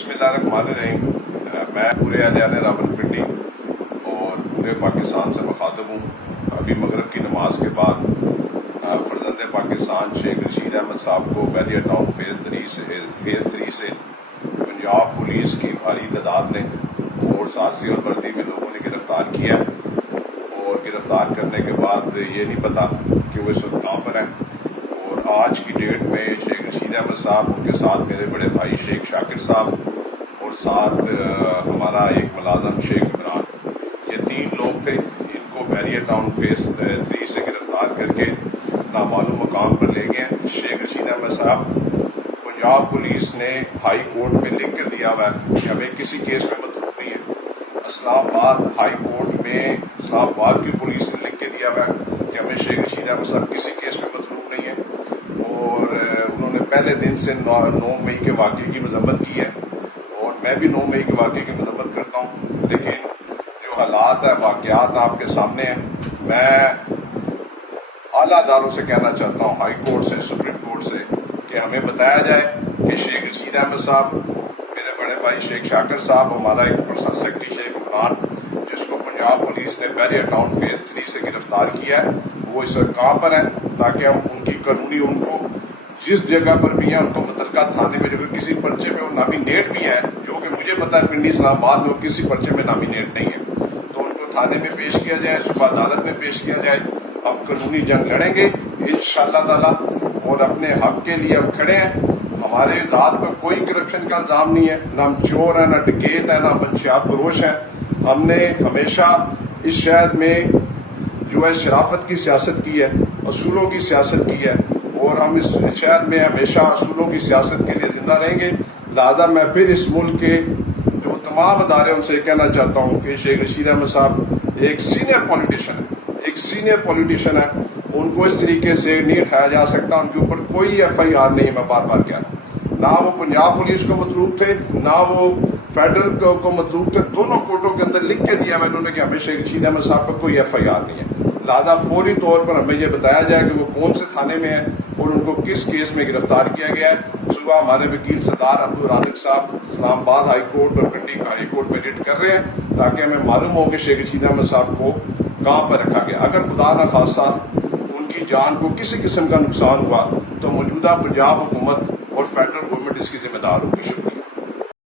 बिस्मिल्लाहिर्रहमानिर्रहीम। मैं पूरे अहले रावलपिंडी और पूरे पाकिस्तान से मुखातब हूँ। अभी मगरब की नमाज के बाद फर्जंद पाकिस्तान शेख रशीद अहमद साहब को बैरियर टाउन फेज़ 3 से पंजाब पुलिस की भारी तादाद ने और साथ सिविल वर्दी में लोगों ने गिरफ्तार किया और गिरफ्तार करने के बाद ये नहीं पता कि वो इस वक्त कहाँ पर हैं। और आज की डेट में शेख रशीद अहमद साहब, उनके साथ मेरे बड़े भाई शेख शाकिर साहब और साथ हमारा एक मुलाजम शेख इमरान, ये 3 लोग थे। इनको बैरियर टाउन फेज़ 3 से गिरफ्तार करके नामालूम मकाम पर ले गए। शेख रशीद अहमद साहब, पंजाब पुलिस ने हाई कोर्ट में लिख कर दिया हुआ है कि हमें किसी केस में मतलूब नहीं है। इस्लामाबाद हाई कोर्ट में इस्लामाबाद की पुलिस ने लिख के दिया हुआ है कि हमें शेख रशीद अहमद साहब किसी केस में मतलूब नहीं है। और उन्होंने पहले दिन से 9 मई के वाक़े की मजम्मत की है और मैं भी 9 मई के वाक़े की मजम्मत करता हूँ। लेकिन जो हालात है, वाक़यात आपके सामने हैं। मैं आला अदालतों से कहना चाहता हूँ, हाई कोर्ट से, सुप्रीम कोर्ट से, कि हमें बताया जाए कि शेख रशीद अहमद साहब, मेरे बड़े भाई शेख शाकिर साहब, हमारा एक पर्सनल सेक्रेटरी शेख इमरान, जिसको पंजाब पुलिस ने बैरियर टाउन फेज़ 3 से गिरफ्तार किया है, वो इस वक्त कहाँ पर है, ताकि हम उनकी कानूनी, उनको जिस जगह पर भी है, उनको मुतलका थाने में, जो किसी पर्चे में वो नामिनेट भी है, जो कि मुझे पता है पिंडी इस्लामाबाद में वो किसी पर्चे में नामिनेट नहीं है, तो उनको थाने में पेश किया जाए, सुबह अदालत में पेश किया जाए। हम कानूनी जंग लड़ेंगे इंशाअल्लाह ताला और अपने हक के लिए हम खड़े हैं। हमारे ज़ात पर कोई करप्शन का इल्ज़ाम नहीं है, ना हम चोर हैं, ना डकैत है, ना मंशियात फरोश हैं। हमने हमेशा इस शहर में जो है शराफत की सियासत की है, असूलों की सियासत की है और हम इस शहर में हमेशा असूलों की सियासत के लिए ज़िंदा रहेंगे। लिहाजा मैं फिर इस मुल्क के जो तमाम अदारे, उनसे कहना चाहता हूँ कि शेख रशीद अहमद साहब एक सीनियर पॉलिटिशियन है, उनको इस तरीके से नहीं उठाया जा सकता। उनके ऊपर कोई FIR नहीं है। मैं बार बार कह रहा हूँ, ना वो पंजाब पुलिस को मतलूब थे, ना वो फेडरल को मतलूब थे। दोनों कोर्टों के अंदर लिख के दिया मैं उन्होंने कि हमें शेख रशीद अहमद साहब पर कोई FIR नहीं है। लिहाजा फौरी तौर पर हमें ये बताया जाए कि वो कौन से थाने में है और उनको किस केस में गिरफ्तार किया गया है। सुबह हमारे वकील सरदार अब्दुल राज़िक साहब इस्लामाबाद हाई कोर्ट और पिंडी हाई कोर्ट में रिट कर रहे हैं, ताकि हमें मालूम हो कि शेख रशीद अहमद साहब को कहाँ पर रखा गया। अगर खुदा न खास्ता उनकी जान को किसी किस्म का नुकसान हुआ तो मौजूदा पंजाब हुकूमत और फेडरल गवर्नमेंट इसकी जिम्मेदार होगी। शुक्रिया।